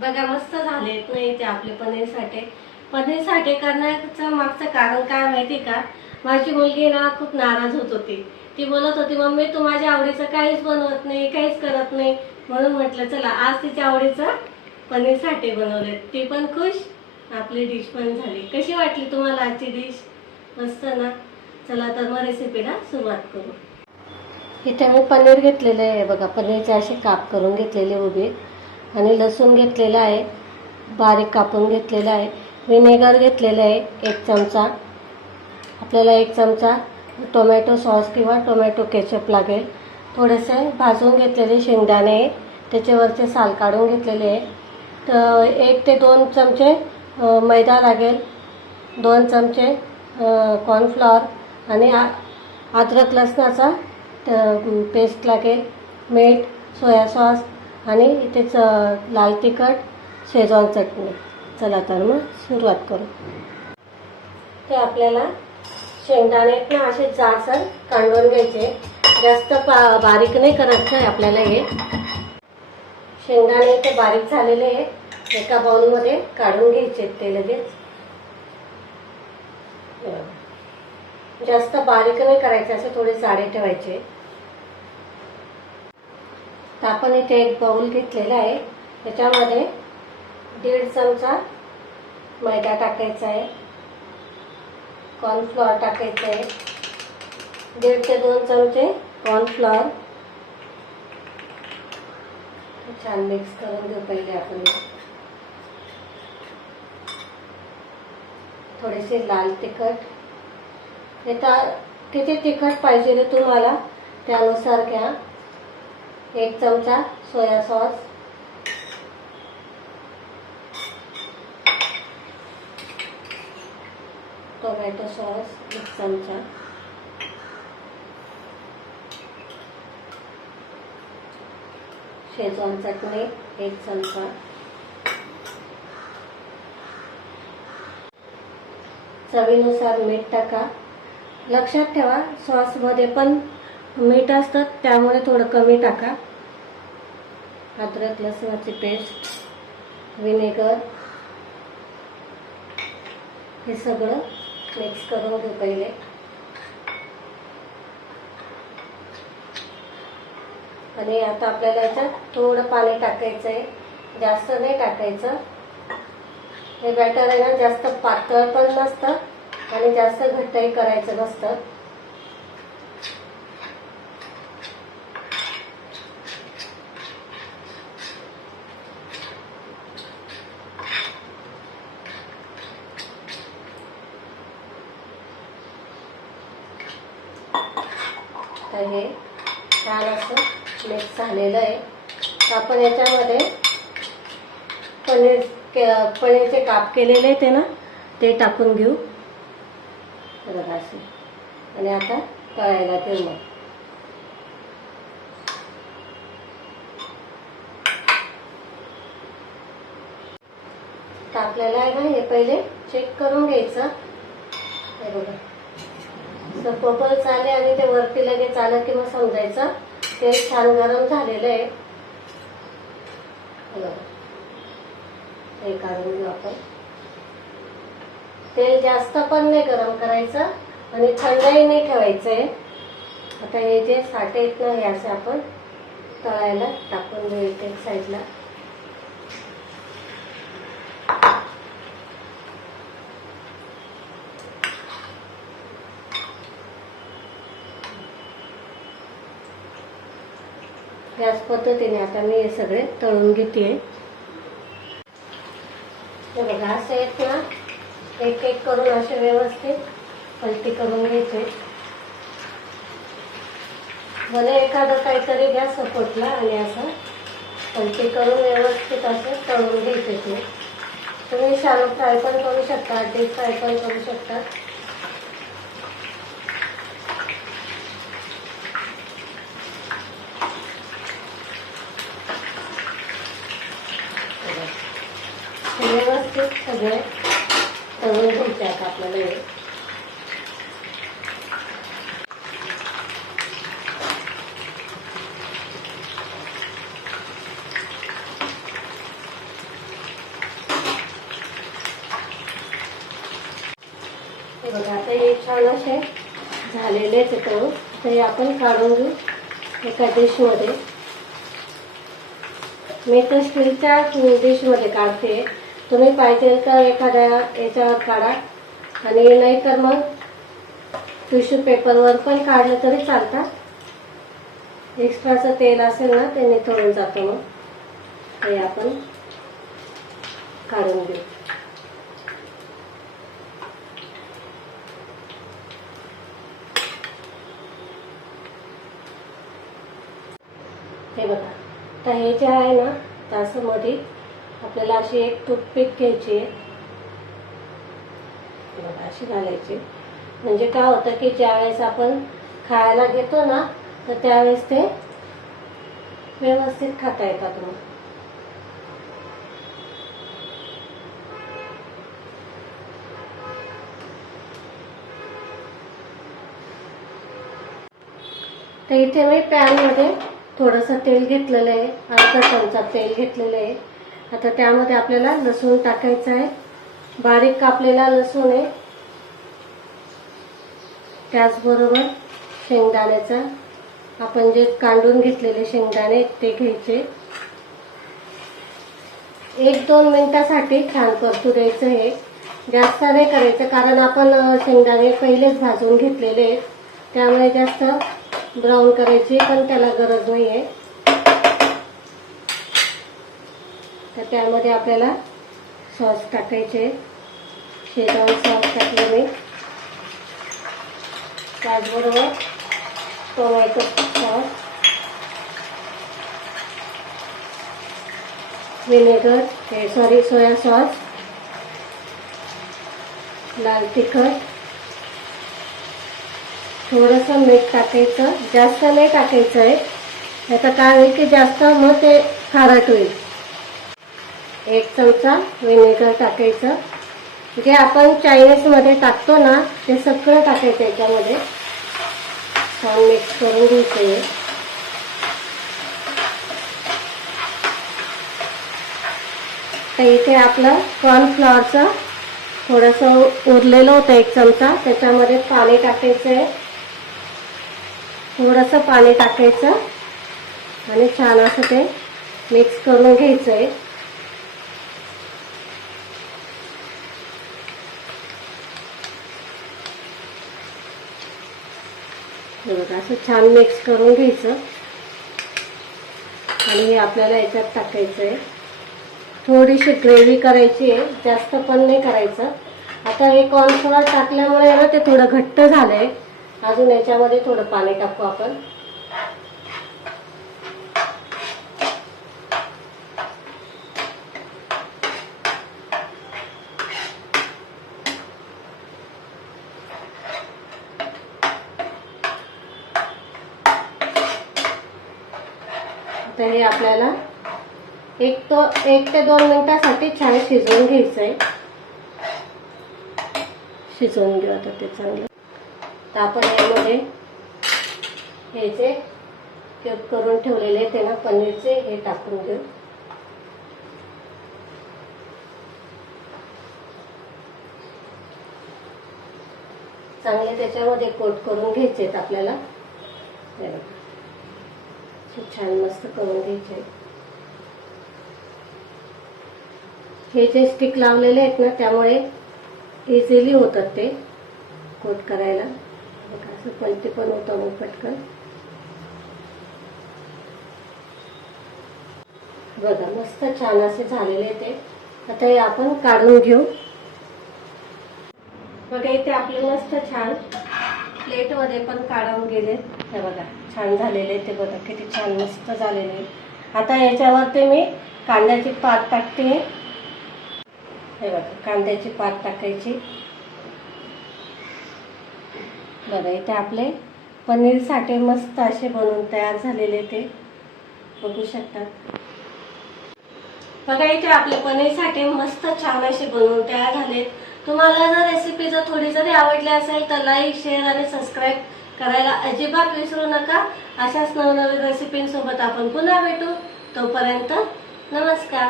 बघा मस्त झालेत नाही ते आपले पनीर साठे. पनीर साठे करण्याचं मागचं कारण काय माहिती का? माझी मुलगी ना खूप नाराज होत होती. ती बोलत होती मम्मी तू माझ्या आवडीचं काहीच बनवत नाही काहीच करत नाही. म्हणून म्हटलं चला आज तिच्या आवडीचं पनीर साठे बनवले. ती पण खुश. आपली डिश पण झाली. कशी वाटली तुम्हाला आजची डिश मस्त ना? चला तर मग रेसिपीला सुरुवात करू. इथे मी पनीर घेतलेलं आहे. बघा पनीरचे असे काप करून घेतलेले उभे. आणि लसूण घेतलेला आहे बारीक कापून घेतलेला आहे विनेगर घेतलेलं आहे एक चमचा. आपल्याला एक चमचा टोमॅटो सॉस किंवा टोमॅटो केचप लागेल. थोडेसे भाजून घेतलेले शेंगदाणे त्याच्यावरचे साल काढून घेतलेले आहे तर एक ते दोन चमचे मैदा लागेल दोन चमचे कॉर्नफ्लॉवर आणि आ अद्रक लसणाचा पेस्ट लागेल मीठ सोया सॉस आणि इथेच लाल तिखट शेजवान चटणी. चला तर मग सुरुवात करू. ते आपल्याला शेंगदाणे ना असे जाडसर काढून घ्यायचे. जास्त पा बारीक नाही करायचं आहे आपल्याला हे. शेंगदाणे ते बारीक झालेले आहे एका बाउलमध्ये काढून घ्यायचे ते लगेच. जास्त बारीक नाही करायचे असे थोडे जाडे ठेवायचे. तर आपण इथे एक बाउल घेतलेला आहे. त्याच्यामध्ये दीड चमचा मैदा टाकायचा आहे. कॉर्नफ्लॉवर टाकायचं आहे. दीड ते दोन चमचे कॉर्नफ्लॉवर छान मिक्स करून घेऊ पहिले आपण. थोडेसे लाल तिखट. हे तर किती तिखट पाहिजे तुम्हाला? त्यानुसार घ्या. एक चमचा सोया सॉस. टोमॅटो सॉस एक चमचा. शेजवान चटणी एक चमचा. चवीनुसार मीठ टाका. लक्षात ठेवा सॉसमध्ये पण मीठ असतं त्यामुळे थोडं कमी टाका. अद्रक लसणाची पेस्ट विनेगर. हे सगळं मिक्स करून घेऊ पहिले. आणि आता आपल्याला याच्यात थोडं पाणी टाकायचं आहे जास्त नाही टाकायचं. हे बॅटर आहे ना जास्त पातळ पण नसतं आणि जास्त घट्टही करायचं नसतं. आता हे छान असं मिक्स झालेलं आहे. आपण याच्यामध्ये पनीर के पनीरचे काप केलेले ते ना ते टाकून घेऊ. हे बघा असे. आणि आता तळायला ते मग. टाकलेलं आपल्याला आहे ना हे पहिले चेक करून घ्यायचं. हे बघा. असं बबल्स आले आणि ते वरती लगेच आलं की मग समजायचं. ते छान गरम झालेलं आहे. हे ते काढून घेऊ आपण. तेल जास्त पण नाही गरम करायचं आणि थंडही नाही ठेवायचं आहे. आता हे जे साठे आहेत ना हे असे आपण तळायला टाकून घेऊ एक साईडला. गॅस पद्धतीने आता मी हे सगळे तळून घेते बघा असे आहेत ना एक एक करून असे व्यवस्थित पलटी करून घ्यायचे भले एखादं काहीतरी घ्या सपोर्टला आणि असं पलटी करून व्यवस्थित असे तळून घ्यायचे ते. तुम्ही शालो फ्राय पण करू शकता डीप फ्राय पण करू शकता. व्यवस्थित सगळं तळून घ्यायचं आता आपल्याला बघा आता हे छान असे झालेलेच तर हे आपण काढून घेऊ एका डिशमध्ये. मी तर स्टीलच्या डिशमध्ये काढते. तुम्ही पाहिजे तर एखाद्या याच्यावर काढा. आणि नाही तर मग टिश्यू पेपरवर पण काढलं तरी चालतात एक्स्ट्राचं तेल असेल ना ते निथळून जातं मग. ते आपण काढून घेऊ. हे बघा. तर हे जे आहे ना तर मध्ये आपल्याला अशी एक टूथपिक घ्यायची आहे. अशी घालायची म्हणजे काय होतं की ज्यावेळेस आपण खायला घेतो ना तर त्यावेळेस ते व्यवस्थित खाता येतात मग. तर इथे मी पॅनमध्ये थोडंसं तेल घेतलेलं आहे अर्धा चमचा तेल घेतलेलं आहे. आता त्यामध्ये आपल्याला लसूण टाकायचं आहे. बारीक कापलेला लसूण आहे. त्याचबरोबर शेंगदाण्याचा आपण जे कांडून घेतलेले शेंगदाणे ते घ्यायचे. एक दोन मिनिटासाठी छान परतू द्यायचं हे. जास्त नाही करायचं कारण आपण शेंगदाणे पहिलेच भाजून घेतलेले आहेत. त्यामुळे जास्त ब्राऊन करायची पण त्याला गरज नाही आहे तर त्यामध्ये आपल्याला सॉस टाकायचे. शेजवान सॉस टाकलं मी. त्याचबरोबर टोमॅटो सॉस. विनेगर हे सॉरी सोया सॉस. लाल तिखट. थोडंसं मीठ टाकायचं. जास्त नाही टाकायचं आहे आता काय होईल की जास्त मग ते खारट होईल. एक चमचा व्हिनेगर टाकायचं. जे आपण चायनीजमध्ये टाकतो ना ते सगळं टाकायचं याच्यामध्ये. छान मिक्स करून घ्यायचं आहे तर इथे आपलं कॉर्नफ्लॉवरचं थोडंसं उरलेलं होतं एक चमचा. त्याच्यामध्ये पाणी टाकायचं आहे थोडंसं पाणी टाकायचं. आणि छान असं ते मिक्स करून घ्यायचं आहे हे बघा असं छान मिक्स करून घ्यायचं. आणि हे आपल्याला याच्यात टाकायचं आहे थोडीशी ग्रेव्ही करायची आहे जास्त पण नाही करायचं. आता हे कॉर्नफ्लॉवर टाकल्यामुळे ना ते थोडं घट्ट झालंय. अजून याच्यामध्ये थोडं पाणी टाकू आपण. तर हे आपल्याला एक तो एक ते दोन मिनिटासाठी छान शिजवून घ्यायचं आहे शिजवून घेऊ आता ते चांगलं. तर आपण यामध्ये हे जे क्यूब करून ठेवलेले ते ना पनीरचे हे टाकून घेऊ. चांगले त्याच्यामध्ये कोट करून घ्यायचे आहेत आपल्याला. खूप छान मस्त करून घ्यायचे हे जे स्टिक लावलेले आहेत ना त्यामुळे इझिली होतात ते. कोट करायला. असं पलटी पण होतं मग पटकन. बघा मस्त छान असे झालेले ते. आता हे आपण काढून घेऊ. बघा इथे आपले मस्त छान प्लेटमध्ये पण काढून गेले. हे बघा छान झालेले ते बघा किती छान मस्त झालेले आता याच्यावरती मी कांद्याची पात टाकते. हे बघा कांद्याची पात टाकायची. बघा इथे आपले पनीर साठे मस्त असे बनवून तयार झालेले ते. बघू शकतात बघा इथे आपले पनीर साठे मस्त छान असे बनवून तयार झालेत. तुम्हाला जर रेसिपी जर थोडी जरी आवडली असेल तर लाईक शेअर आणि सबस्क्राईब करायला अजिबात विसरू नका. अशाच नवनवीन रेसिपींसोबत आपण पुन्हा भेटू. तोपर्यंत नमस्कार.